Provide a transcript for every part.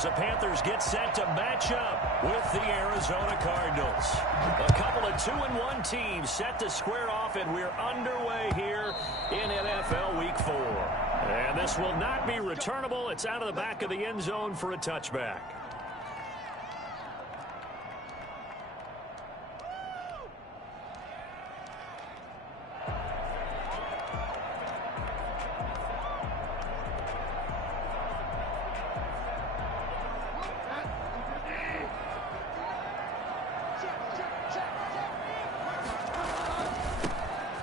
as the Panthers get set to match up with the Arizona Cardinals. A couple of 2-1 teams set to square off, and we're underway here in NFL Week 4. And this will not be returnable. It's out of the back of the end zone for a touchback.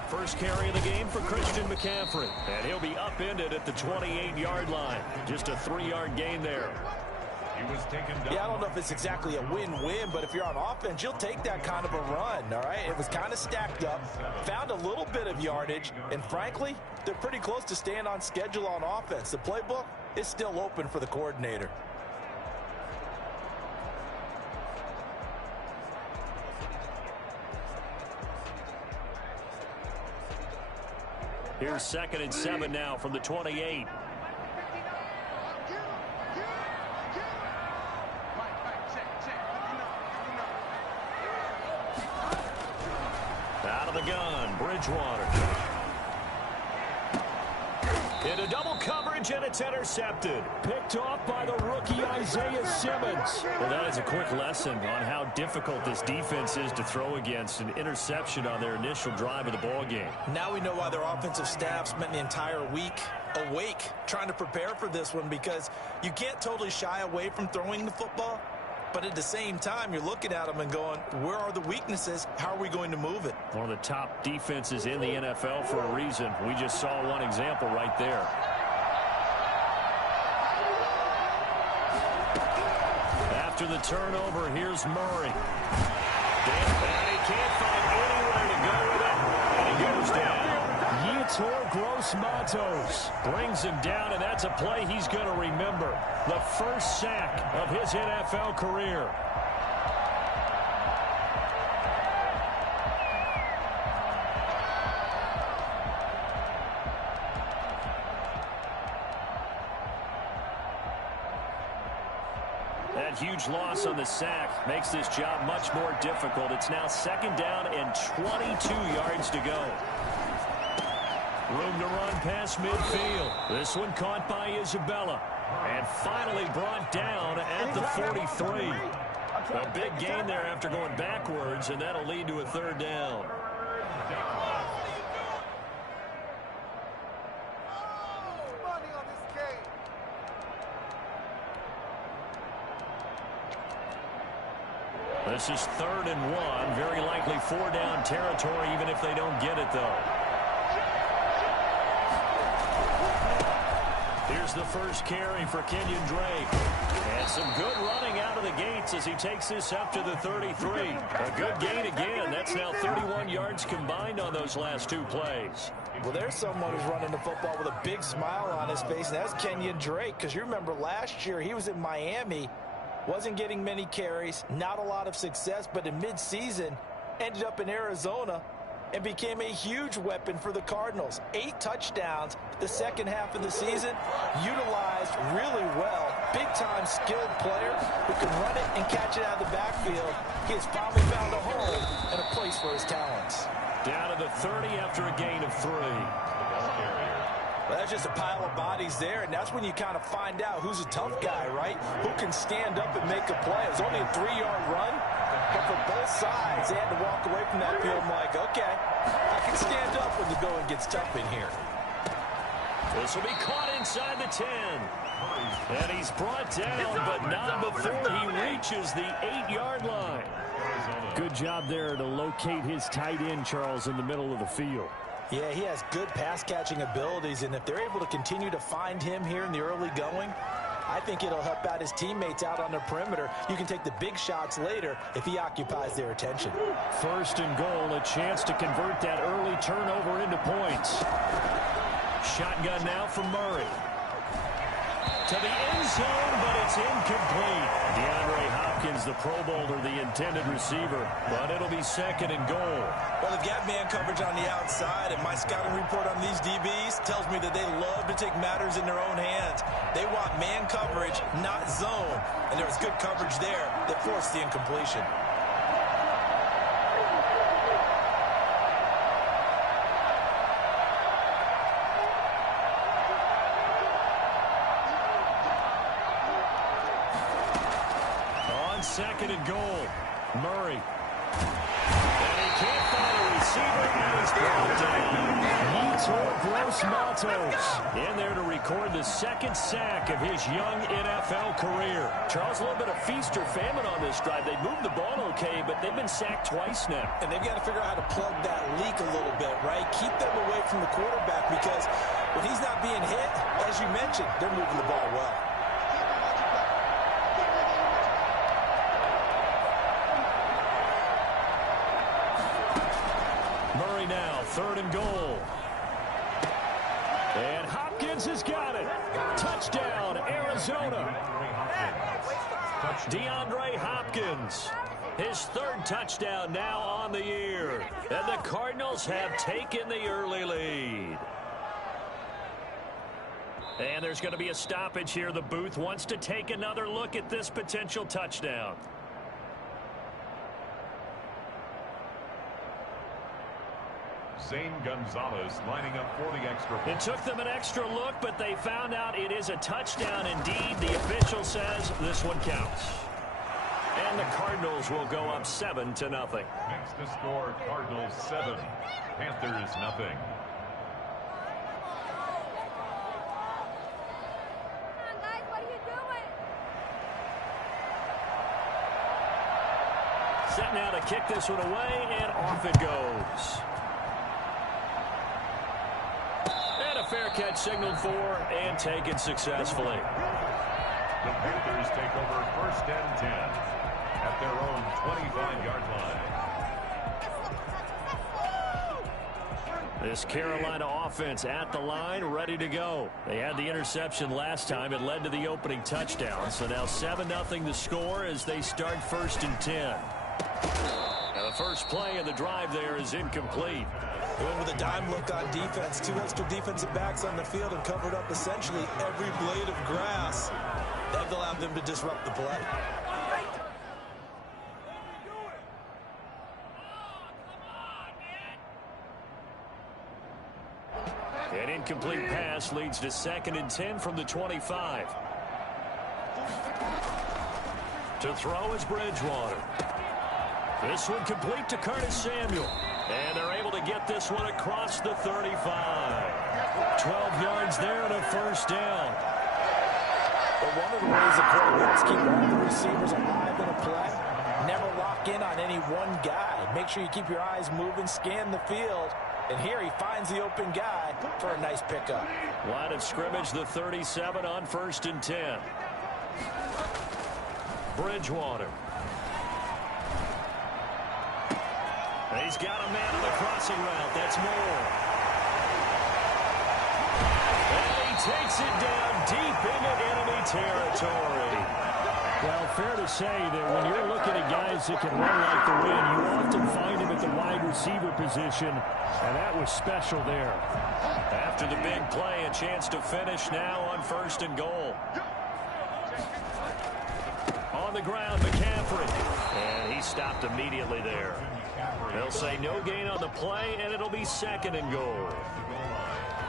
First carry of the game for Christian McCaffrey. And he'll be upended at the 28-yard line. Just a 3-yard gain there. He was taken down. Yeah, I don't know if it's exactly a win-win, but if you're on offense, you'll take that kind of a run, all right? It was kind of stacked up, found a little bit of yardage, and frankly, they're pretty close to staying on schedule on offense. The playbook is still open for the coordinator. Here's 2nd and 7 now from the 28. Out of the gun, Bridgewater. Into double coverage, and it's intercepted. Picked off by the rookie Isaiah Simmons. Well, that is a quick lesson on how difficult this defense is to throw against. An interception on their initial drive of the ball game. Now we know why their offensive staff spent the entire week awake trying to prepare for this one, because you can't totally shy away from throwing the football. But at the same time, you're looking at them and going, where are the weaknesses? How are we going to move it? One of the top defenses in the NFL for a reason. We just saw one example right there. After the turnover, here's Murray. And he can't find anywhere to go with it, and he goes down. Yetur Gross-Matos brings him down, and that's a play he's going to remember. The first sack of his NFL career. That huge loss on the sack makes this job much more difficult. It's now 2nd down and 22 yards to go. Room to run past midfield. This one caught by Isabella. And finally brought down at the 43. A big gain there after going backwards, and that'll lead to a 3rd down. This is 3rd and 1. Very likely 4-down territory, even if they don't get it, though. Here's the first carry for Kenyon Drake. And some good running out of the gates as he takes this up to the 33. A good gain again. That's now 31 yards combined on those last 2 plays. Well, there's someone who's running the football with a big smile on his face, and that's Kenyon Drake, because you remember last year he was in Miami, wasn't getting many carries, not a lot of success, but in midseason ended up in Arizona and became a huge weapon for the Cardinals. 8 touchdowns the second half of the season, utilized really well. Big-time skilled player who can run it and catch it out of the backfield. He has finally found a home and a place for his talents. Down to the 30 after a gain of 3. Well, that's just a pile of bodies there, and that's when you kind of find out who's a tough guy, right? Who can stand up and make a play. It was only a 3-yard run, but for both sides, they had to walk away from that field like, okay, I can stand up when the going gets tough in here. This will be caught inside the 10. And he's brought down, but not before he reaches the 8-yard line. Good job there to locate his tight end, Charles, in the middle of the field. Yeah, he has good pass-catching abilities, and if they're able to continue to find him here in the early going, I think it'll help out his teammates out on the perimeter. You can take the big shots later if he occupies their attention. 1st and goal, a chance to convert that early turnover into points. Shotgun now for Murray. to the end zone, but it's incomplete. DeAndre Hopkins, the Pro Bowler, the intended receiver, but it'll be 2nd and goal. Well, they've got man coverage on the outside, and my scouting report on these DBs tells me that they love to take matters in their own hands. They want man coverage, not zone, and there was good coverage there that forced the incompletion. On 2nd and goal, Murray. And he can't find a receiver, and he's blocked it. Gross Matos in there to record the 2nd sack of his young NFL career. Charles, a little bit of feast or famine on this drive. They moved the ball okay, but they've been sacked twice now. And they've got to figure out how to plug that leak a little bit, right? Keep them away from the quarterback, because when he's not being hit, as you mentioned, they're moving the ball well. Murray now, 3rd and goal. And Hopkins has got it. Touchdown, Arizona. DeAndre Hopkins, his 3rd touchdown now on the year. And the Cardinals have taken the early lead. And there's going to be a stoppage here. The booth wants to take another look at this potential touchdown. Zane Gonzalez lining up for the extra point. It took them an extra look, but they found out it is a touchdown indeed. The official says this one counts. And the Cardinals will go up 7-0. Makes the score Cardinals 7, Panthers nothing. Set now to kick this one away, and off it goes. And a fair catch signaled for and taken successfully. The Panthers take over 1st and 10 at their own 25-yard line. This Carolina offense at the line, ready to go. They had the interception last time. It led to the opening touchdown. So now 7-0 the score as they start 1st and 10. Now the first play of the drive there is incomplete. They went with a dime look on defense. 2 extra defensive backs on the field and covered up essentially every blade of grass. That allowed them to disrupt the play. An incomplete pass leads to 2nd and 10 from the 25. To throw is Bridgewater. This one complete to Curtis Samuel. And they're able to get this one across the 35. 12 yards there and a 1st down. But one of the ways the quarterbacks keep all the receivers alive in a play, never lock in on any one guy. Make sure you keep your eyes moving, scan the field. And here he finds the open guy for a nice pickup. Line of scrimmage, the 37 on 1st and 10. Bridgewater. He's got a man on the crossing route. That's Moore. And he takes it down deep into enemy territory. Well, fair to say that when you're looking at guys that can run like the wind, you often find him at the wide receiver position, and that was special there. After the big play, a chance to finish now on 1st and goal. On the ground, McCaffrey. And he stopped immediately there. They'll say no gain on the play, and it'll be 2nd and goal.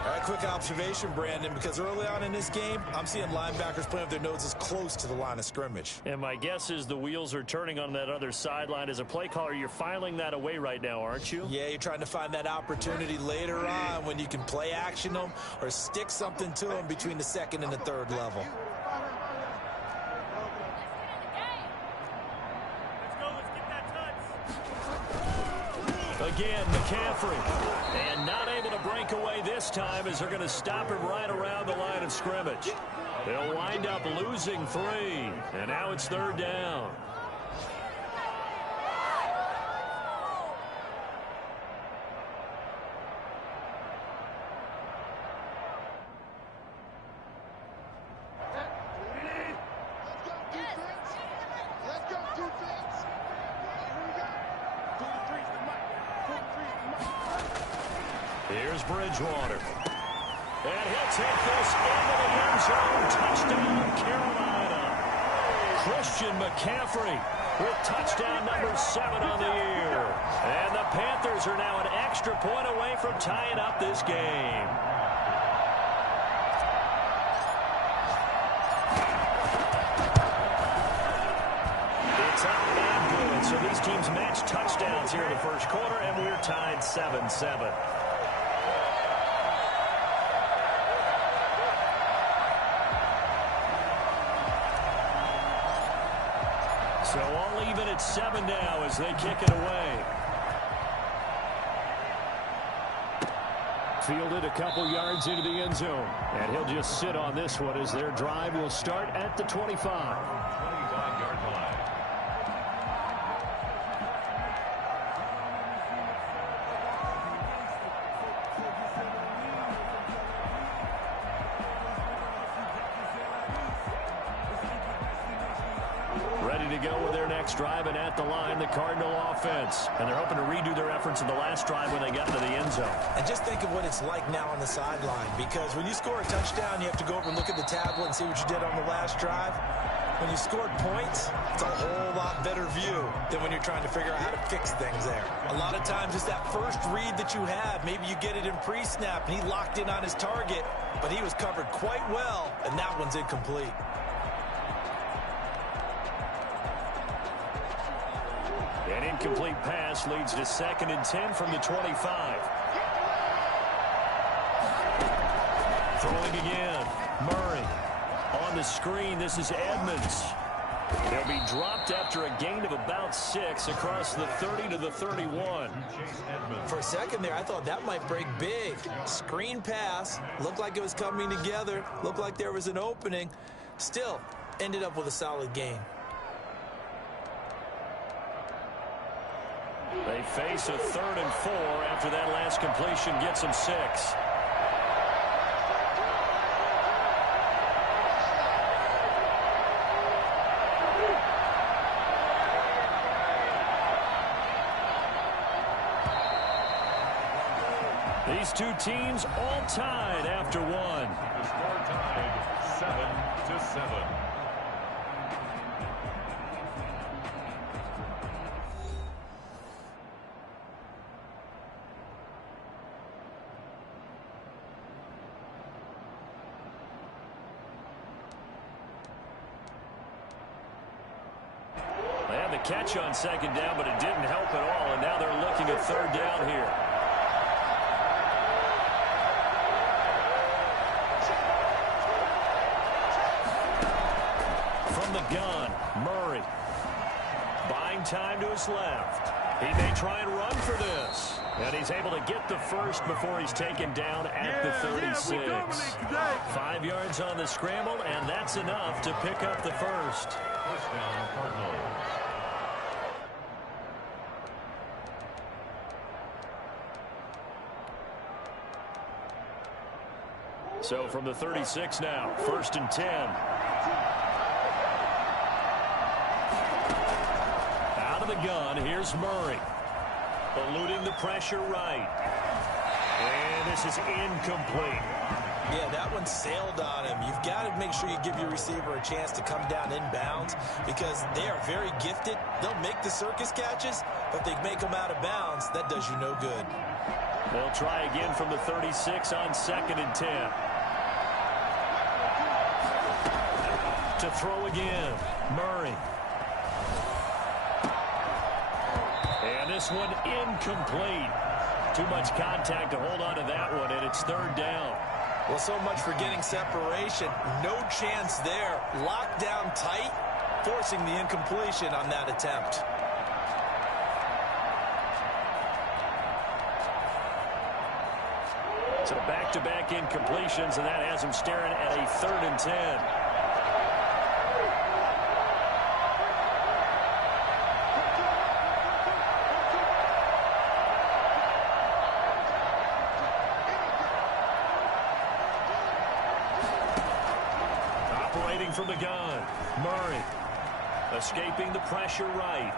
All right, quick observation, Brandon, because early on in this game, I'm seeing linebackers playing with their noses close to the line of scrimmage. And my guess is the wheels are turning on that other sideline. As a play caller, you're filing that away right now, aren't you? Yeah, you're trying to find that opportunity later on when you can play action them or stick something to them between the 2nd and the 3rd level. Again, McCaffrey. And not able to break away this time as they're going to stop him right around the line of scrimmage. They'll wind up losing 3. And now it's 3rd down. Here's Bridgewater. And he'll take this into the end zone. Touchdown, Carolina. Christian McCaffrey with touchdown number 7 on the year. And the Panthers are now an extra point away from tying up this game. It's up and good. So these teams match touchdowns here in the first quarter, and we're tied 7-7. So all even at 7 now as they kick it away. Fielded a couple yards into the end zone. And he'll just sit on this one as their drive will start at the 25. 25-yard line. Ready to go with their next drive, and at the line, the Cardinal offense. And they're hoping to redo their efforts in the last drive when they got into the end zone. And just think of what it's like now on the sideline, because when you score a touchdown, you have to go over and look at the tablet and see what you did on the last drive. When you scored points, it's a whole lot better view than when you're trying to figure out how to fix things there. A lot of times it's that first read that you have. Maybe you get it in pre-snap, and he locked in on his target, but he was covered quite well, and that one's incomplete. An incomplete pass leads to 2nd and 10 from the 25. Throwing again. Murray. On the screen, this is Edmonds. They'll be dropped after a gain of about 6 across the 30 to the 31. For a second there, I thought that might break big. Screen pass. Looked like it was coming together. Looked like there was an opening. Still, ended up with a solid gain. They face a 3rd and 4 after that last completion gets them 6. These two teams all tied after 1. The score tied 7-7. They had the catch on 2nd down, but it didn't help at all, and now they're looking at 3rd down here. From the gun, Murray. Buying time to his left. He may try and run for this. And he's able to get the first before he's taken down at the 36. 5 yards on the scramble, and that's enough to pick up the first. First down, Cardinals. So from the 36 now, 1st and 10. Out of the gun, here's Murray. Eluding the pressure right. And this is incomplete. Yeah, that one sailed on him. You've got to make sure you give your receiver a chance to come down inbounds because they are very gifted. They'll make the circus catches, but if they make them out of bounds, that does you no good. They'll try again from the 36 on 2nd and 10. To throw again, Murray. And this one incomplete. Too much contact to hold on to that one, and it's 3rd down. Well, so much for getting separation. No chance there. Locked down tight, forcing the incompletion on that attempt. So back-to-back incompletions, and that has him staring at a 3rd and 10. Operating from the gun, Murray. Escaping the pressure right.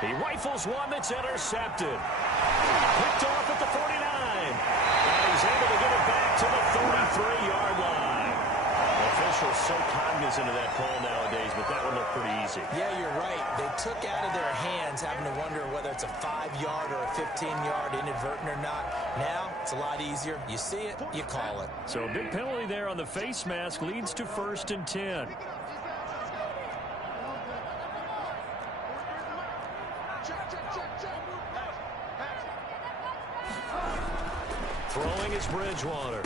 He rifles one that's intercepted. Picked off at the 49. And he's able to get it back to the 33-yard line. Officials so cognizant of that call nowadays, but that one looked pretty easy. Yeah, you're right. They took out of their hands having to wonder whether it's a 5-yard or a 15-yard inadvertent or not. Now, it's a lot easier. You see it, you call it. So a big penalty there on the face mask leads to 1st and 10. Throwing is Bridgewater.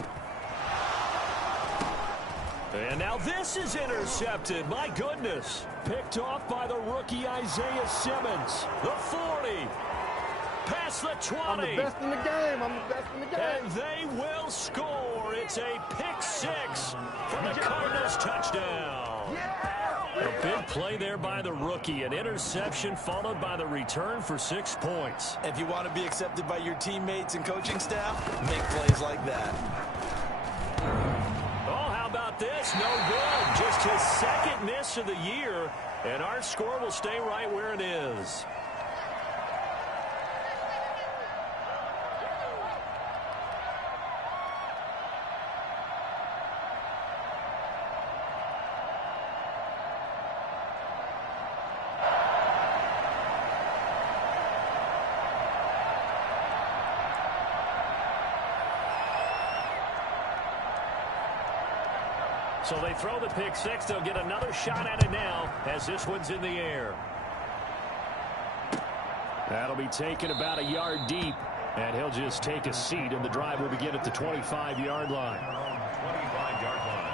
And now this is intercepted. My goodness. Picked off by the rookie Isaiah Simmons. The 40. Past the 20. I'm the best in the game. I'm the best in the game. And they will score. It's a pick 6 for the Cardinals touchdown. A big play there by the rookie. An interception followed by the return for 6 points. If you want to be accepted by your teammates and coaching staff, make plays like that. Oh, how about this? No good. Just his 2nd miss of the year. And our score will stay right where it is. So they throw the pick 6. They'll get another shot at it now as this one's in the air. That'll be taken about a yard deep. And he'll just take a seat, and the drive will begin at the 25-yard line. 25-yard line.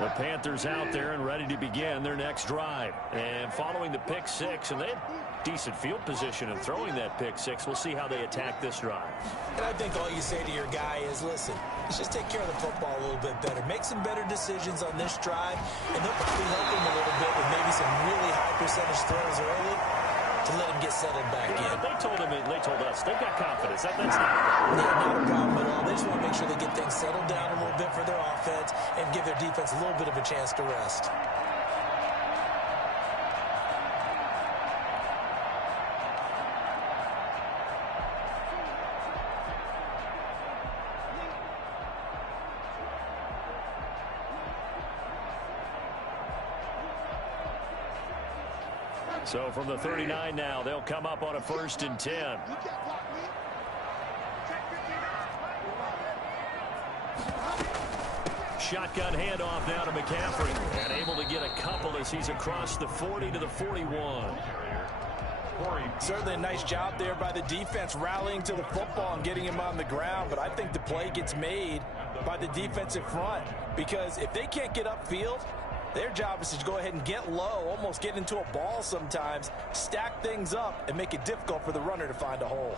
The Panthers out there and ready to begin their next drive. And following the pick 6, and they had decent field position in throwing that pick 6. We'll see how they attack this drive. And I think all you say to your guy is, listen, let's just take care of the football a little bit better. Make some better decisions on this drive, and they'll probably help him a little bit with maybe some really high percentage throws early to let him get settled back in. They told him, they told us, they've got confidence. That's not not a problem at all. They just want to make sure they get things settled down a little bit for their offense and give their defense a little bit of a chance to rest. So from the 39 now, they'll come up on a 1st and 10. Shotgun handoff now to McCaffrey. And able to get a couple as he's across the 40 to the 41. Certainly a nice job there by the defense rallying to the football and getting him on the ground. But I think the play gets made by the defensive front. Because if they can't get upfield, their job is to go ahead and get low, almost get into a ball sometimes, stack things up, and make it difficult for the runner to find a hole.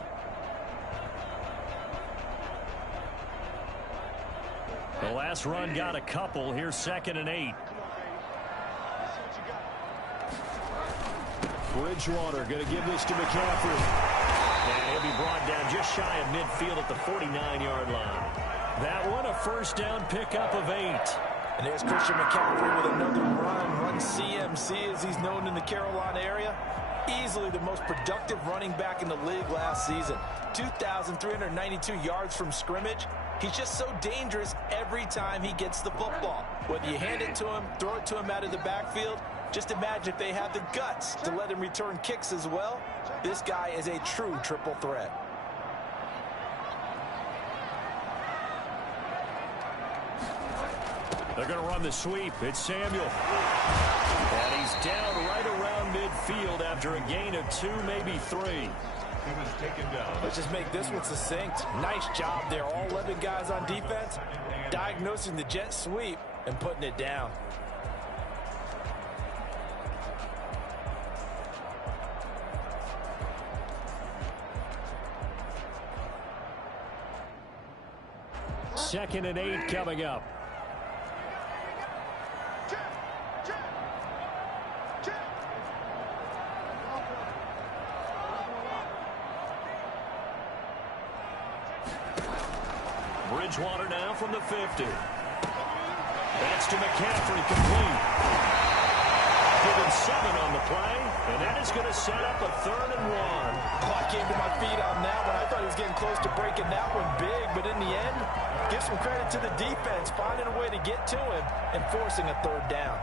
The last run got a couple. Here's 2nd and 8. Bridgewater going to give this to McCaffrey. And he'll be brought down just shy of midfield at the 49-yard line. That one a 1st down pickup of 8. And there's Christian McCaffrey with another run CMC as he's known in the Carolina area. Easily the most productive running back in the league last season. 2,392 yards from scrimmage. He's just so dangerous every time he gets the football. Whether you hand it to him, throw it to him out of the backfield, just imagine if they have the guts to let him return kicks as well. This guy is a true triple threat. They're going to run the sweep. It's Samuel. And he's down right around midfield after a gain of 2, maybe 3. He was taken down. Let's just make this one succinct. Nice job there. All 11 guys on defense diagnosing the jet sweep and putting it down. Second and 8 coming up. Bridgewater now from the 50. That's to McCaffrey, complete. Given 7 on the play, and that is going to set up a 3rd and 1. Oh, I came to my feet on that one. I thought he was getting close to breaking that one big, but in the end, give some credit to the defense, finding a way to get to him and forcing a 3rd down.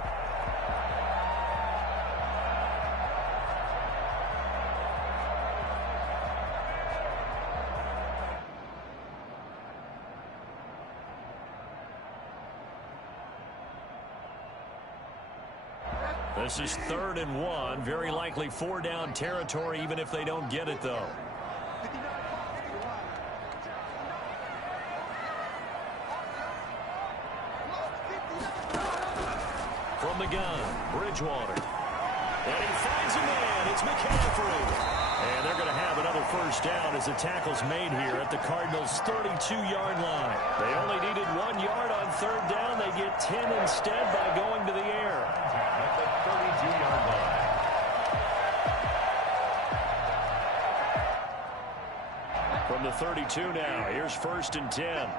This is 3rd and 1. Very likely 4-down territory, even if they don't get it, though. From the gun, Bridgewater. And he finds a man. It's McCaffrey. And they're going to have another 1st down as the tackle's made here at the Cardinals' 32-yard line. They only needed 1 yard on 3rd down. They get 10 instead by going to the air. At the 32-yard line. From the 32 now, here's 1st and 10.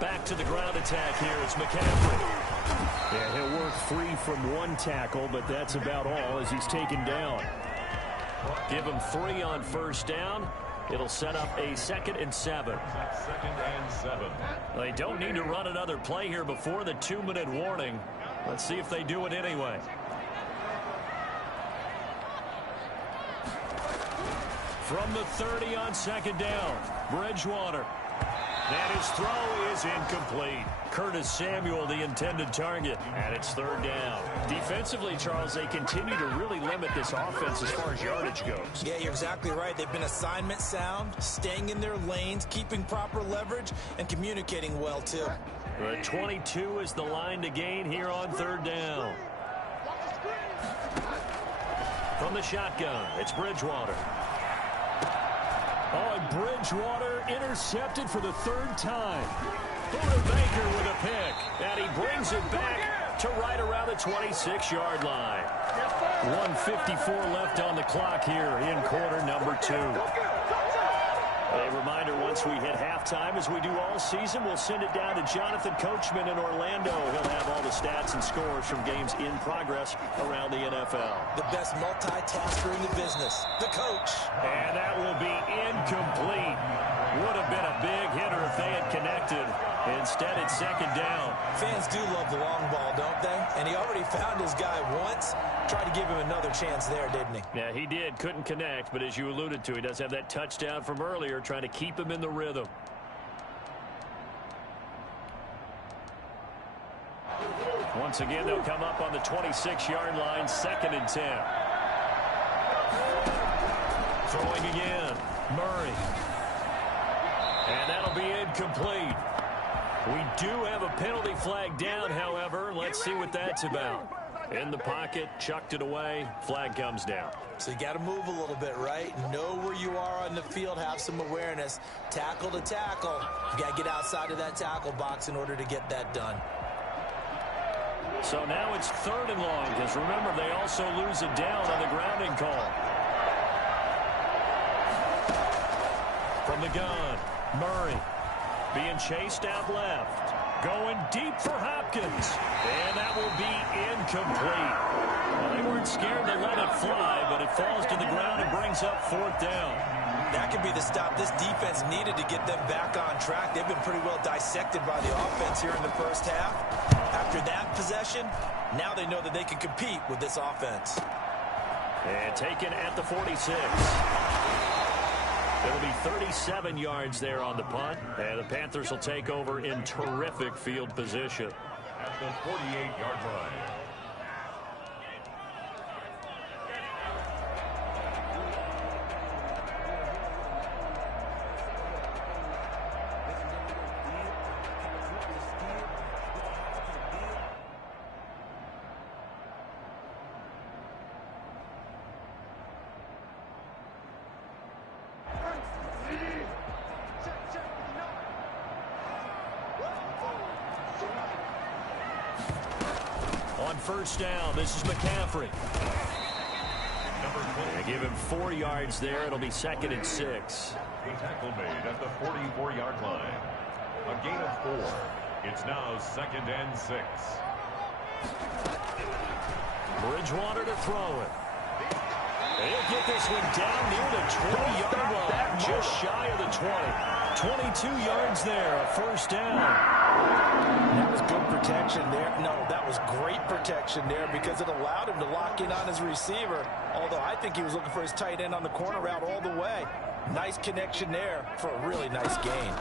Back to the ground attack here. It's McCaffrey. Yeah, he'll work free from 1 tackle, but that's about all as he's taken down. Give him 3 on 1st down. It'll set up a 2nd and 7. 2nd and 7. They don't need to run another play here before the 2-minute warning. Let's see if they do it anyway. From the 30 on 2nd down, Bridgewater. And his throw is incomplete. Curtis Samuel, the intended target, and it's 3rd down. Defensively, Charles, they continue to really limit this offense as far as yardage goes. Yeah, you're exactly right. They've been assignment sound, staying in their lanes, keeping proper leverage, and communicating well, too. The 22 is the line to gain here on 3rd down. From the shotgun, it's Bridgewater. Oh, and Bridgewater intercepted for the 3rd time. Buda Baker with a pick. And he brings it back to right around the 26-yard line. 1:54 left on the clock here in quarter number 2. A reminder, once we hit halftime, as we do all season, we'll send it down to Jonathan Coachman in Orlando. He'll have all the stats and scores from games in progress around the NFL. The best multitasker in the business, the coach. And that will be incomplete. Would have been a big hitter if they had connected. Instead, it's 2nd down. Fans do love the long ball, don't they? And he already found his guy once. Tried to give him another chance there, didn't he? Yeah, he did. Couldn't connect, but as you alluded to, he does have that touchdown from earlier, trying to keep him in the rhythm. Once again, they'll come up on the 26-yard line, 2nd and 10. Throwing again, Murray. And that'll be incomplete. We do have a penalty flag down, however. Let's see what that's about. In the pocket, chucked it away, flag comes down. So you got to move a little bit, right? Know where you are on the field, have some awareness. Tackle to tackle. You got to get outside of that tackle box in order to get that done. So now it's 3rd and long, because remember, they also lose a down on the grounding call. From the gun, Murray being chased out left. Going deep for Hopkins. And that will be incomplete. Well, they weren't scared to let it fly, but it falls to the ground and brings up 4th down. That could be the stop this defense needed to get them back on track. They've been pretty well dissected by the offense here in the 1st half. After that possession, now they know that they can compete with this offense. And taken at the 46. It'll be 37 yards there on the punt, and the Panthers will take over in terrific field position. At the 48-yard line. On 1st down, this is McCaffrey. 20. Give him 4 yards there. It'll be 2nd and 6. A tackle made at the 44-yard line. A gain of 4. It's now 2nd and 6. Bridgewater to throw it. He'll get this one down near the 20-yard line, just shy of the 20. 22 yards there, a first down. That was good protection there. No, that was great protection there because it allowed him to lock in on his receiver, although I think he was looking for his tight end on the corner route all the way. Nice connection there for a really nice gain.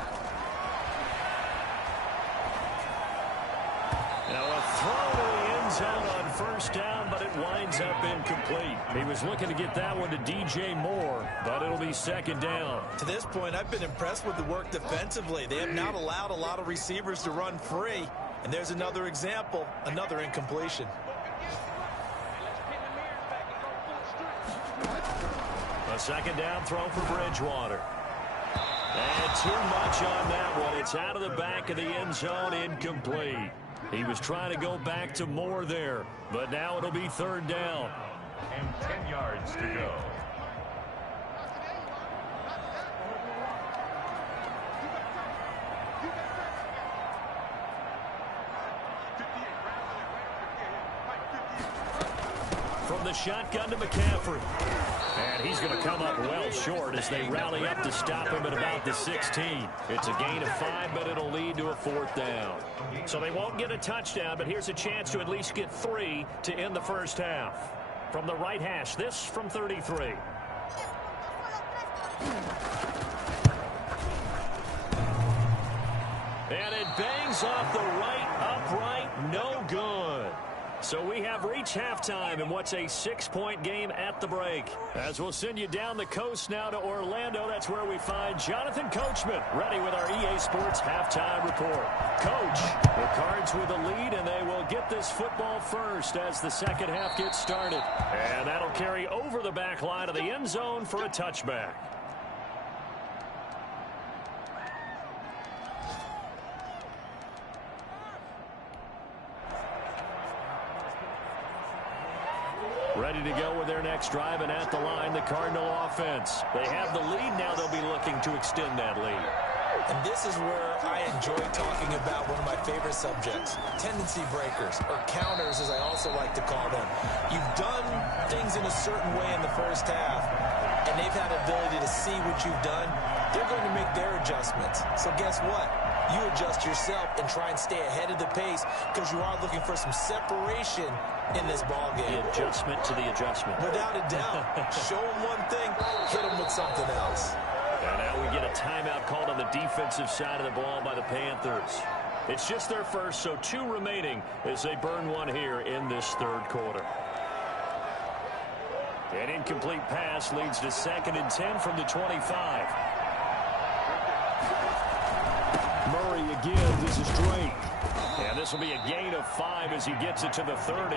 Now a throw to the end zone on first down, but it winds up incomplete. He was looking to get that one to DJ Moore, but it'll be 2nd down. To this point, I've been impressed with the work defensively. They have not allowed a lot of receivers to run free. And there's another example, another incompletion. A 2nd down throw for Bridgewater. And too much on that one. It's out of the back of the end zone, incomplete. He was trying to go back to Moore there, but now it'll be 3rd down. And 10 yards to go. From the shotgun to McCaffrey. And he's going to come up well short as they rally up to stop him at about the 16. It's a gain of 5, but it'll lead to a 4th down. So they won't get a touchdown, but here's a chance to at least get 3 to end the first half. From the right hash, this from 33. And it bangs off the right upright, no good. So we have reached halftime in what's a 6-point game at the break. As we'll send you down the coast now to Orlando, that's where we find Jonathan Coachman, ready with our EA Sports halftime report. Coach, the Cards with a lead, and they will get this football first as the second half gets started. And that'll carry over the back line of the end zone for a touchback. Ready to go with their next drive, and at the line, the Cardinal offense. They have the lead. Now they'll be looking to extend that lead. And this is where I enjoy talking about one of my favorite subjects, tendency breakers, or counters as I also like to call them. You've done things in a certain way in the first half, and they've had the ability to see what you've done. They're going to make their adjustments. So guess what? You adjust yourself and try and stay ahead of the pace because you are looking for some separation in this ball game. The adjustment to the adjustment. Without a doubt. Show them one thing, hit them with something else. And now we get a timeout called on the defensive side of the ball by the Panthers. It's just their first, so 2 remaining as they burn one here in this third quarter. An incomplete pass leads to 2nd and 10 from the 25. Murray again. This is Drake. And this will be a gain of 5 as he gets it to the 30.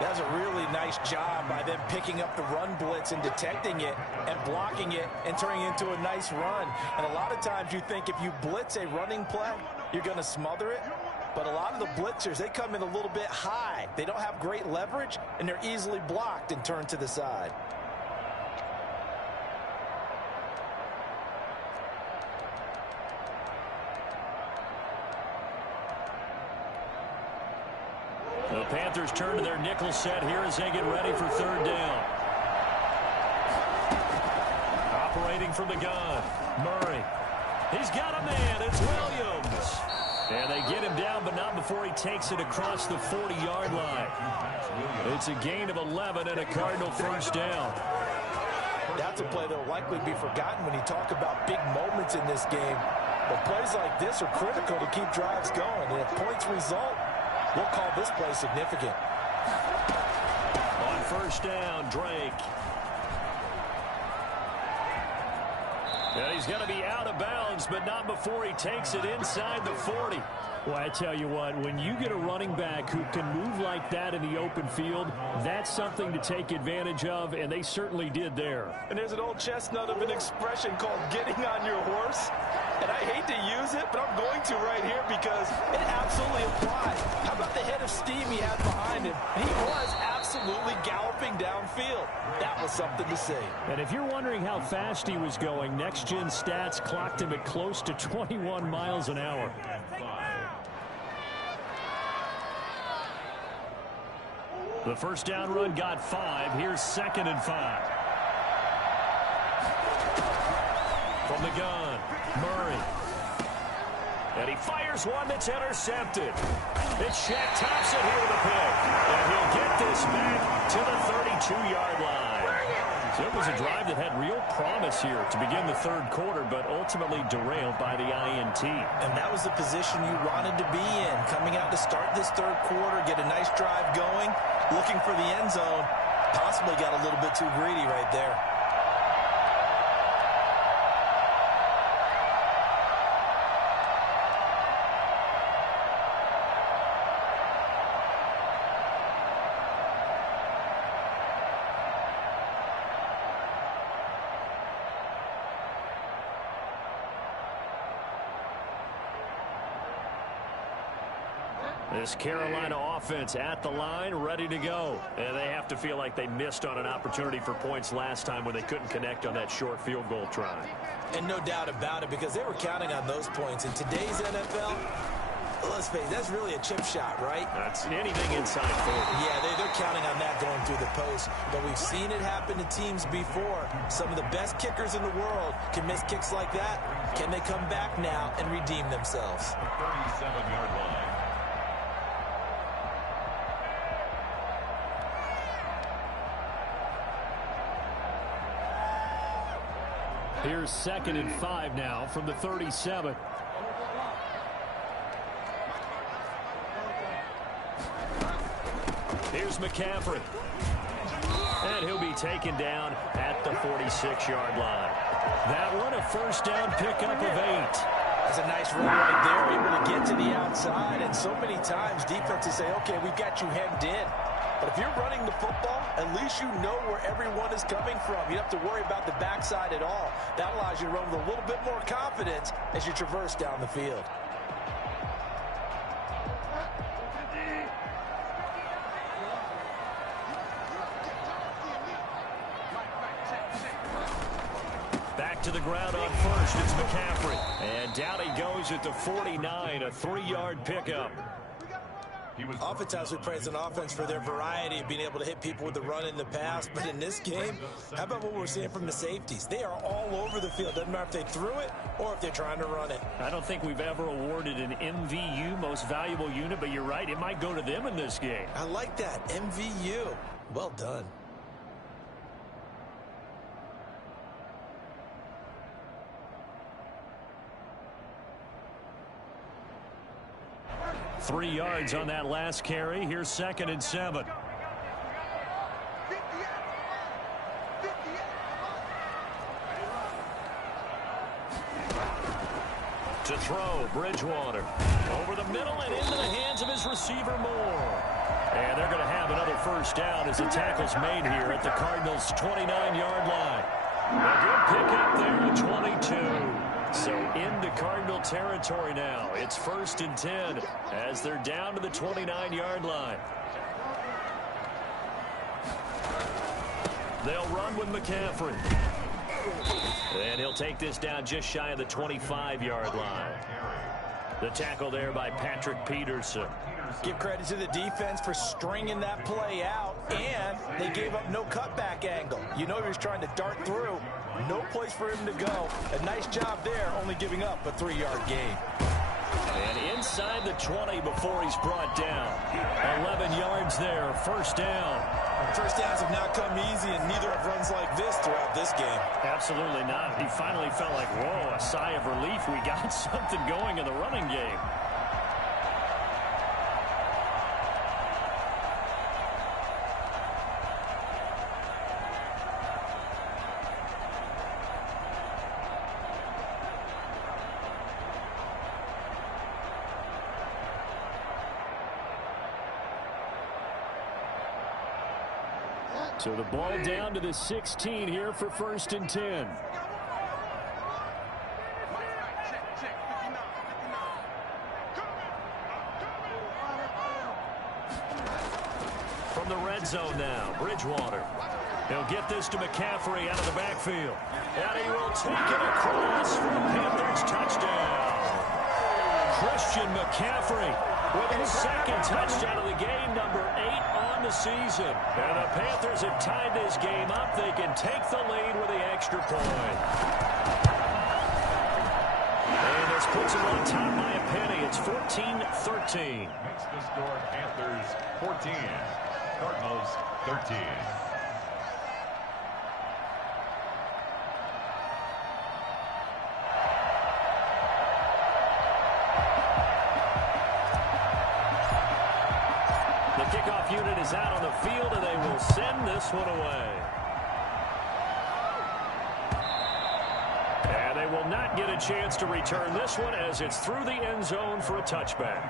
That's a really nice job by them picking up the run blitz and detecting it and blocking it and turning it into a nice run. And a lot of times you think if you blitz a running play, you're going to smother it. But a lot of the blitzers, they come in a little bit high. They don't have great leverage, and they're easily blocked and turned to the side. The Panthers turn to their nickel set here as they get ready for 3rd down. Operating from the gun, Murray. He's got a man. It's Williams. And they get him down, but not before he takes it across the 40-yard line. It's a gain of 11 and a Cardinal first down. That's a play that will likely be forgotten when you talk about big moments in this game. But plays like this are critical to keep drives going. And if points result, we'll call this play significant. On first down, Drake. And he's going to be out of bounds, but not before he takes it inside the 40. Well, I tell you what, when you get a running back who can move like that in the open field, that's something to take advantage of, and they certainly did there. And there's an old chestnut of an expression called getting on your horse. And I hate to use it, but I'm going to right here because it absolutely applies. How about the head of steam he had behind him? He was absolutely absolutely galloping downfield. That was something to see. And if you're wondering how fast he was going, next-gen stats clocked him at close to 21 miles an hour. The first down run got 5. Here's 2nd and 5. From the gun, Murray. And he fires one that's intercepted. It's Shaq Thompson here with a pick. And he'll get this back to the 32-yard line. So it was a drive that had real promise here to begin the third quarter, but ultimately derailed by the INT. And that was the position you wanted to be in. Coming out to start this third quarter, get a nice drive going, looking for the end zone. Possibly got a little bit too greedy right there. This Carolina offense at the line, ready to go. And they have to feel like they missed on an opportunity for points last time when they couldn't connect on that short field goal try. And no doubt about it, because they were counting on those points. In today's NFL, let's face it, that's really a chip shot, right? That's anything inside 40. Yeah, they're counting on that going through the post. But we've seen it happen to teams before. Some of the best kickers in the world can miss kicks like that. Can they come back now and redeem themselves? 37-yard line. Here's 2nd and 5 now from the 37. Here's McCaffrey. And he'll be taken down at the 46-yard line. That one a first down pickup of 8. That's a nice run right there, able to get to the outside. And so many times defenses say, okay, we've got you hemmed in. But if you're running the football, at least you know where everyone is coming from. You don't have to worry about the backside at all. That allows you to run with a little bit more confidence as you traverse down the field. Back to the ground on first. It's McCaffrey. And down he goes at the 49, a 3-yard pickup. Oftentimes we praise an offense for their variety of being able to hit people with the run in the pass. But in this game, how about what we're seeing from the safeties? They are all over the field. Doesn't matter if they threw it or if they're trying to run it. I don't think we've ever awarded an MVU, most valuable unit, but you're right. It might go to them in this game. I like that. MVU. Well done. Three yards on that last carry. Here's 2nd and 7. To throw, Bridgewater. Over the middle and into the hands of his receiver, Moore. And they're going to have another first down as the tackle's made here at the Cardinals' 29-yard line. A good pickup there at 22. So into Cardinal territory now. It's 1st and 10 as they're down to the 29-yard line. They'll run with McCaffrey. And he'll take this down just shy of the 25-yard line. The tackle there by Patrick Peterson. Give credit to the defense for stringing that play out, and they gave up no cutback angle. You know he was trying to dart through. No place for him to go. A nice job there, only giving up a 3-yard gain. And inside the 20 before he's brought down. 11 yards there, first down. First downs have not come easy, and neither have runs like this throughout this game. Absolutely not. He finally felt like, whoa, a sigh of relief. We got something going in the running game. So the ball down to the 16 here for 1st and 10. From from the red zone now. Bridgewater. He'll get this to McCaffrey out of the backfield. And he will take it across for a Panthers touchdown. Christian McCaffrey with his second touchdown of the game, number 8 on the season. And the Panthers have tied this game up. They can take the lead with the extra point. And this puts them on top by a penny. It's 14-13. Makes the score Panthers 14, Cardinals 13. Kickoff unit is out on the field, and they will send this one away. And they will not get a chance to return this one as it's through the end zone for a touchback.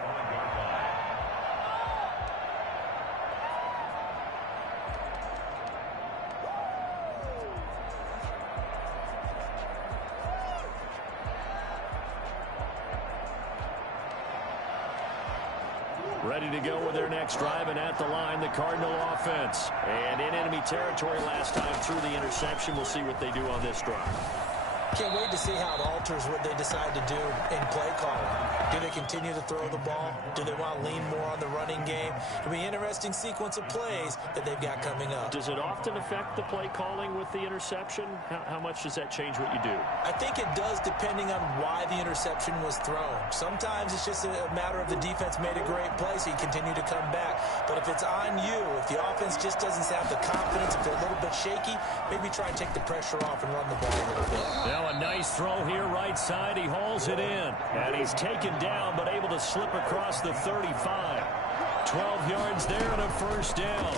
Ready to go with their next drive, and at the line, the Cardinal offense. And in enemy territory last time through the interception. We'll see what they do on this drive. Can't wait to see how it alters what they decide to do in play calling. Do they continue to throw the ball? Do they want to lean more on the running game? It'll be an interesting sequence of plays that they've got coming up. Does it often affect the play calling with the interception? How much does that change what you do? I think it does, depending on why the interception was thrown. Sometimes it's just a matter of the defense made a great play, so you continue to come back. But if it's on you, if the offense just doesn't have the confidence, if they're a little bit shaky, maybe try and take the pressure off and run the ball a little bit. Now a nice throw here right side. He hauls it in. And he's taken down, but able to slip across the 35. 12 yards there and a first down.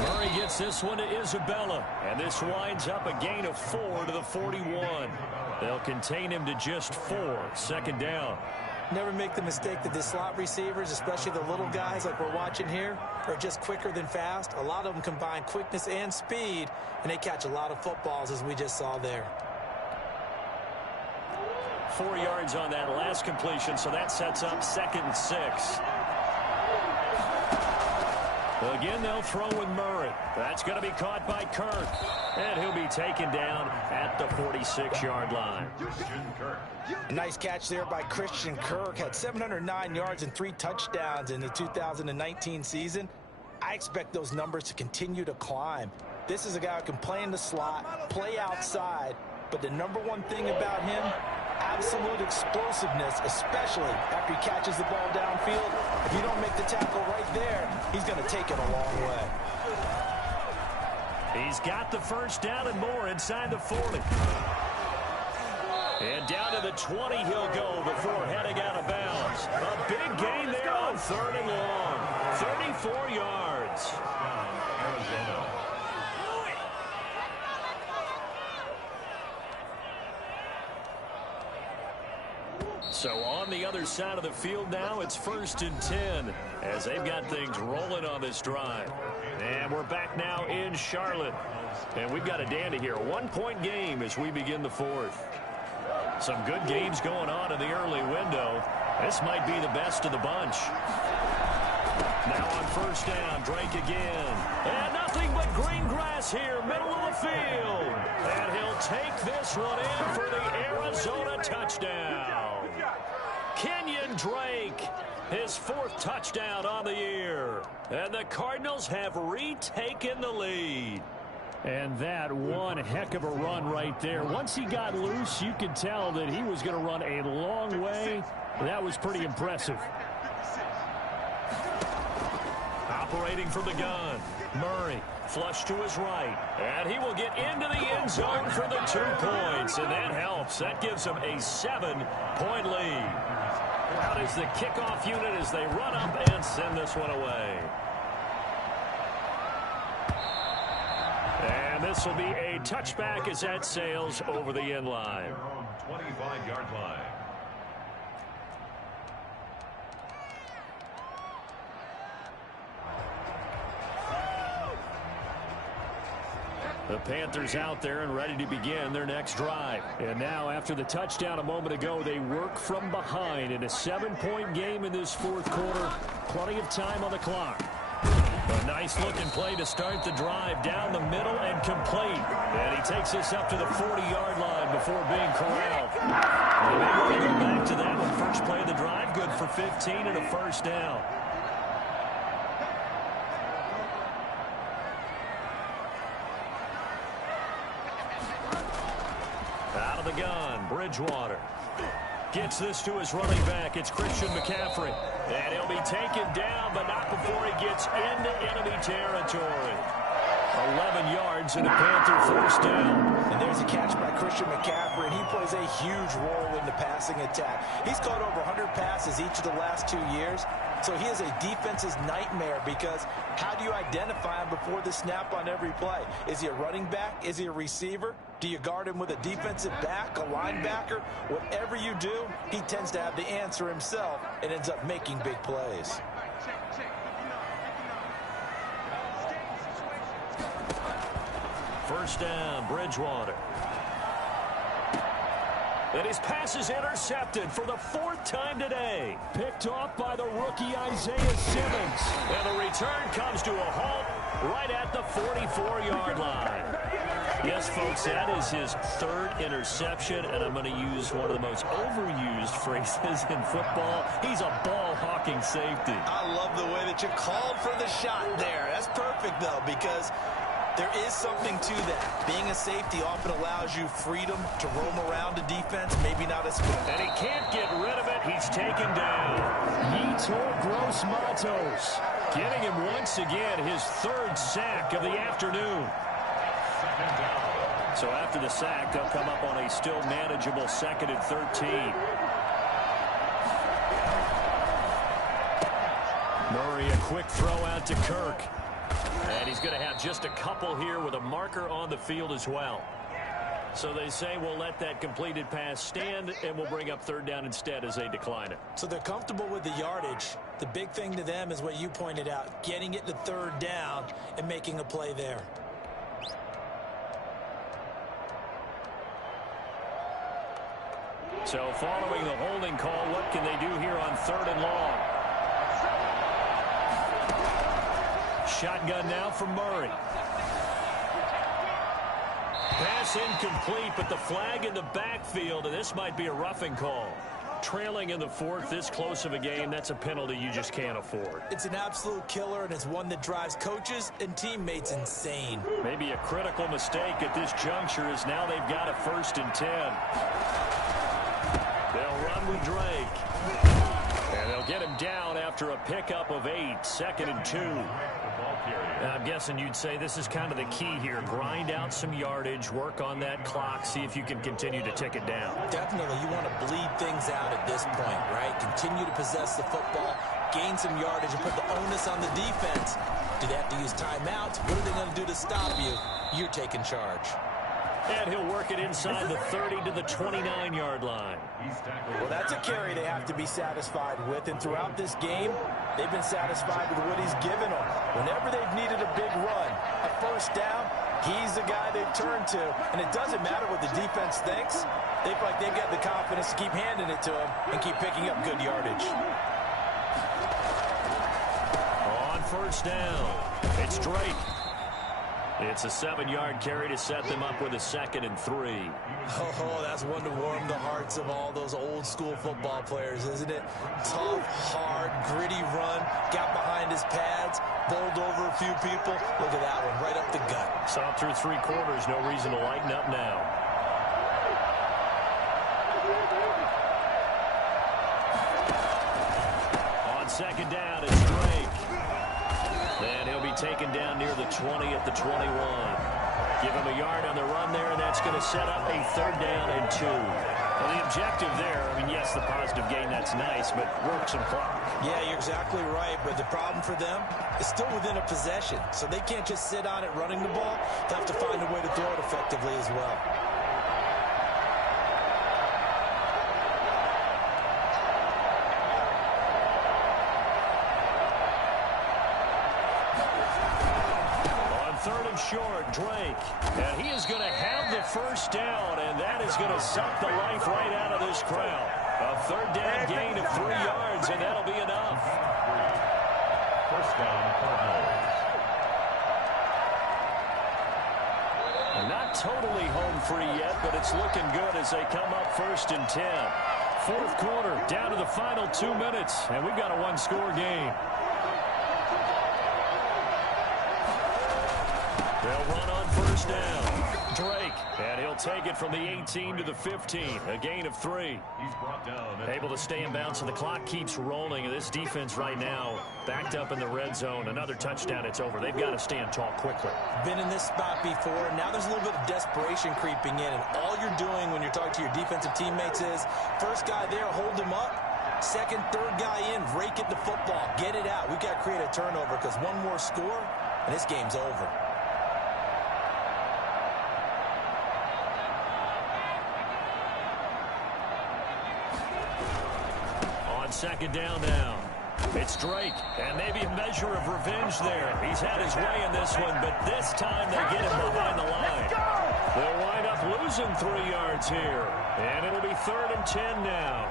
Murray gets this one to Isabella. And this winds up a gain of 4 to the 41. They'll contain him to just 4. Second down. Never make the mistake that the slot receivers, especially the little guys like we're watching here, are just quicker than fast. A lot of them combine quickness and speed, and they catch a lot of footballs, as we just saw there. 4 yards on that last completion, so that sets up 2nd and 6. Again, they'll throw with Murray. That's going to be caught by Kirk. And he'll be taken down at the 46-yard line. A nice catch there by Christian Kirk. Had 709 yards and 3 touchdowns in the 2019 season. I expect those numbers to continue to climb. This is a guy who can play in the slot, play outside, but the number one thing about him, absolute explosiveness, especially after he catches the ball downfield. If you don't make the tackle right there, he's going to take it a long way. He's got the first down and more inside the 40. And down to the 20 he'll go before heading out of bounds. A big gain there on 3rd and long. 34 yards. Arizona. So on the other side of the field now, it's 1st and 10 as they've got things rolling on this drive. And we're back now in Charlotte. And we've got a dandy here. A 1-point game as we begin the 4th. Some good games going on in the early window. This might be the best of the bunch. Now on 1st down, Drake again. And nothing but green grass here, middle of the field. And he'll take this one in for the Arizona touchdown. Kenyon Drake, his 4th touchdown on the year. And the Cardinals have retaken the lead. And that one heck of a run right there. Once he got loose, you could tell that he was going to run a long way. That was pretty impressive. Operating from the gun, Murray flush to his right. And he will get into the end zone for the 2 points. And that helps. That gives him a 7-point lead. Out is the kickoff unit as they run up and send this one away. And this will be a touchback as that sails over the end line. 25-yard line. The Panthers out there and ready to begin their next drive. And now after the touchdown a moment ago, they work from behind in a 7-point game in this 4th quarter. Plenty of time on the clock. A nice-looking play to start the drive down the middle and complete. And he takes this up to the 40-yard line before being corralled. They may want to go back to that one. First play of the drive, good for 15 and a first down. Out of the gun, Bridgewater. Gets this to his running back. It's Christian McCaffrey. And he'll be taken down, but not before he gets into enemy territory. 11 yards and a Panther first down. And there's a catch by Christian McCaffrey, and he plays a huge role in the passing attack. He's caught over 100 passes each of the last 2 years, so he is a defense's nightmare because how do you identify him before the snap on every play? Is he a running back? Is he a receiver? Do you guard him with a defensive back, a linebacker? Whatever you do, he tends to have the answer himself and ends up making big plays. First down, Bridgewater. And his pass is intercepted for the 4th time today. Picked off by the rookie Isaiah Simmons. And the return comes to a halt right at the 44-yard line. Yes, folks, that is his 3rd interception, and I'm going to use one of the most overused phrases in football. He's a ball-hawking safety. I love the way that you called for the shot there. That's perfect, though, because there is something to that. Being a safety often allows you freedom to roam around a defense, maybe not as quick. And he can't get rid of it. He's taken down. Yetur Gross-Matos getting him once again his 3rd sack of the afternoon. So after the sack, they'll come up on a still manageable 2nd and 13. Murray, a quick throw out to Kirk. And he's going to have just a couple here with a marker on the field as well. So they say we'll let that completed pass stand, and we'll bring up 3rd down instead as they decline it. So they're comfortable with the yardage. The big thing to them is what you pointed out, getting it to 3rd down and making a play there. So following the holding call, what can they do here on 3rd and long? Shotgun now from Murray. Pass incomplete, but the flag in the backfield, and this might be a roughing call. Trailing in the 4th, this close of a game, that's a penalty you just can't afford. It's an absolute killer, and it's one that drives coaches and teammates insane. Maybe a critical mistake at this juncture is now they've got a 1st and 10. They'll run with Drake. And they'll get him down after a pickup of 8, 2nd and 2. I'm guessing you'd say this is kind of the key here. Grind out some yardage, work on that clock, see if you can continue to tick it down. Definitely, you want to bleed things out at this point, right? Continue to possess the football, gain some yardage, and put the onus on the defense. Do they have to use timeouts? What are they going to do to stop you? You're taking charge. And he'll work it inside the 30 to the 29-yard line. Well, that's a carry they have to be satisfied with. And throughout this game, they've been satisfied with what he's given them. Whenever they've needed a big run, a 1st down, he's the guy they've turned to. And it doesn't matter what the defense thinks. They feel like they've got the confidence to keep handing it to him and keep picking up good yardage. On 1st down, it's Drake. It's a 7-yard carry to set them up with a 2nd and 3. Oh, that's one to warm the hearts of all those old-school football players, isn't it? Tough, hard, gritty run, got behind his pads, bowled over a few people. Look at that one, right up the gut. Saw through 3 quarters, no reason to lighten up now. On 2nd down, it's Drake. And he'll be taken down near the 20 at the 21. Give him a yard on the run there, and that's going to set up a 3rd down and 2. Well, the objective there, I mean, yes, the positive gain, that's nice, but work some clock. Yeah, you're exactly right, but the problem for them is still within a possession, so they can't just sit on it running the ball. They have to find a way to throw it effectively as well. Short, Drake, and he is going to have the 1st down, and that is going to suck the life right out of this crowd. A 3rd down gain of 3 yards, and that'll be enough. 1st down, Cardinals. not totally home free yet, but it's looking good as they come up 1st and 10. Fourth quarter, down to the final 2 minutes, and we've got a one-score game. They'll run on 1st down. Drake, and he'll take it from the 18 to the 15, a gain of 3. He's brought down. Able to stay in bounds, so the clock keeps rolling. And this defense right now backed up in the red zone. Another touchdown, it's over. They've got to stand tall quickly. Been in this spot before. Now there's a little bit of desperation creeping in, and all you're doing when you're talking to your defensive teammates is first guy there, hold him up. Second, third guy in, rake it to football. Get it out. We've got to create a turnover because one more score, and this game's over. Second down now. It's Drake, and maybe a measure of revenge there. He's had his way in this one, but this time they get him behind the line. They'll wind up losing 3 yards here, and it'll be 3rd and 10 now.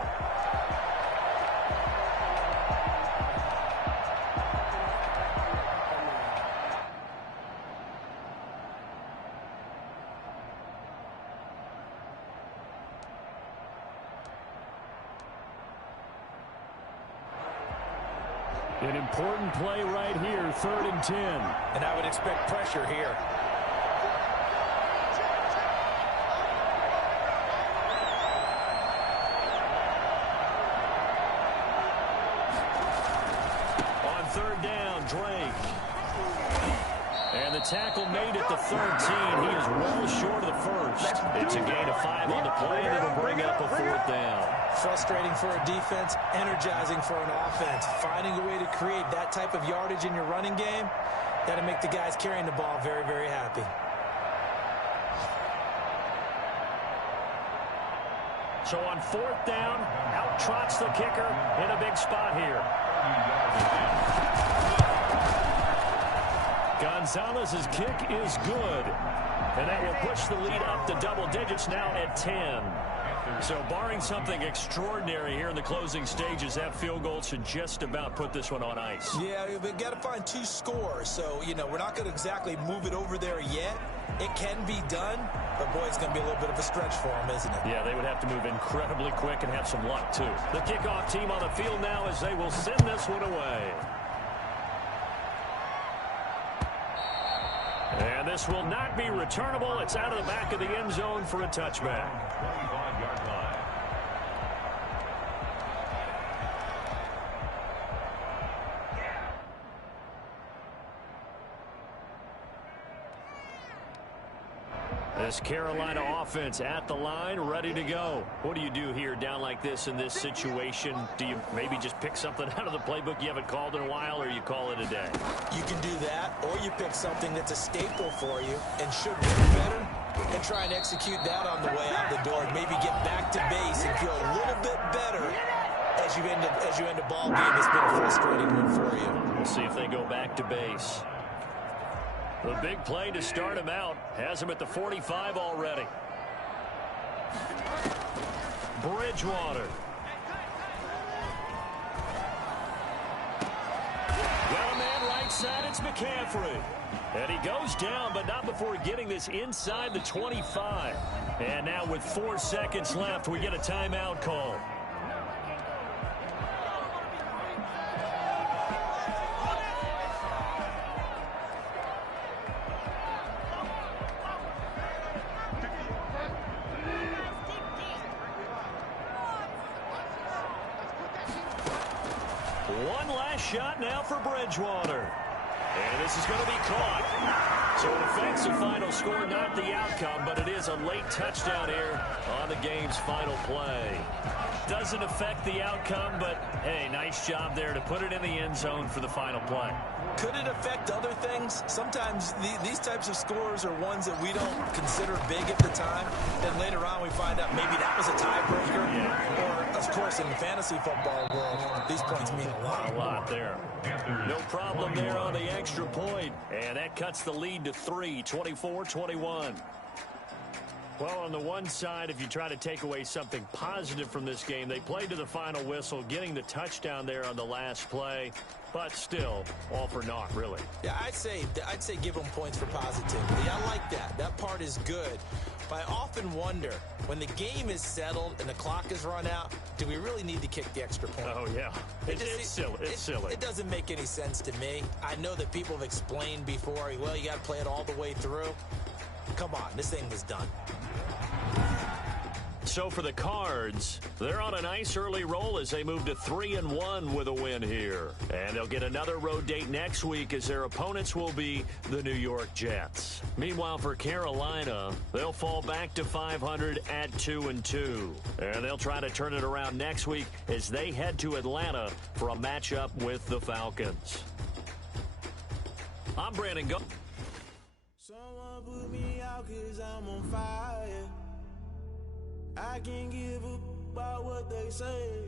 An important play right here, 3rd and 10. And I would expect pressure here. On 3rd down, Drake. And the tackle made it to 13. He is well short of the first. It's a gain of 5 on the play, and it'll bring up a 4th down. Frustrating for a defense, energizing for an offense. Finding a way to create that type of yardage in your running game, that'll make the guys carrying the ball very, very happy. So on 4th down, out trots the kicker in a big spot here. Gonzalez's kick is good. And that will push the lead up to double digits now at 10. So barring something extraordinary here in the closing stages, that field goal should just about put this one on ice. Yeah, we've got to find 2 scores. So, you know, we're not going to exactly move it over there yet. It can be done, but boy, it's going to be a little bit of a stretch for them, isn't it? Yeah, they would have to move incredibly quick and have some luck, too. The kickoff team on the field now as they will send this one away. And this will not be returnable. It's out of the back of the end zone for a touchback. 25-yard line. This Carolina offense at the line, ready to go. What do you do here down like this in this situation? Do you maybe just pick something out of the playbook you haven't called in a while, or you call it a day? You can do that, or you pick something that's a staple for you and should work better and try and execute that on the way out the door and maybe get back to base and feel a little bit better as you end a ball game that's been a frustrating one for you. We'll see if they go back to base. The big play to start him out has him at the 45 already. Bridgewater. Well, man, right side, it's McCaffrey. And he goes down, but not before getting this inside the 25. And now with 4 seconds left, we get a timeout call. One last shot now for Bridgewater. And this is going to be caught. So an offensive final score, not the outcome, but it is a late touchdown here on the game's final play. Doesn't affect the outcome, but, hey, nice job there to put it in the end zone for the final play. Could it affect other things? Sometimes these types of scores are ones that we don't consider big at the time. Then later on we find out maybe that was a tiebreaker. Yeah. Or, of course, in the fantasy football world, these points mean a lot. A lot there. No problem there on the extra point. And that cuts the lead to 3, 24-21. Well, on the one side, if you try to take away something positive from this game, they played to the final whistle, getting the touchdown there on the last play, but still, all for naught, really. Yeah, I'd say give them points for positivity. I like that. That part is good. But I often wonder, when the game is settled and the clock is run out, do we really need to kick the extra point? Oh, yeah. It's silly. It's silly. It doesn't make any sense to me. I know that people have explained before, well, you got to play it all the way through. Come on, this thing was done. So for the Cards, they're on a nice early roll as they move to 3-1 with a win here. And they'll get another road date next week as their opponents will be the New York Jets. Meanwhile, for Carolina, they'll fall back to 500 at 2-2. And they'll try to turn it around next week as they head to Atlanta for a matchup with the Falcons. I'm Brandon Go. Someone put me out 'cause I'm on fire. I can't give up about what they say.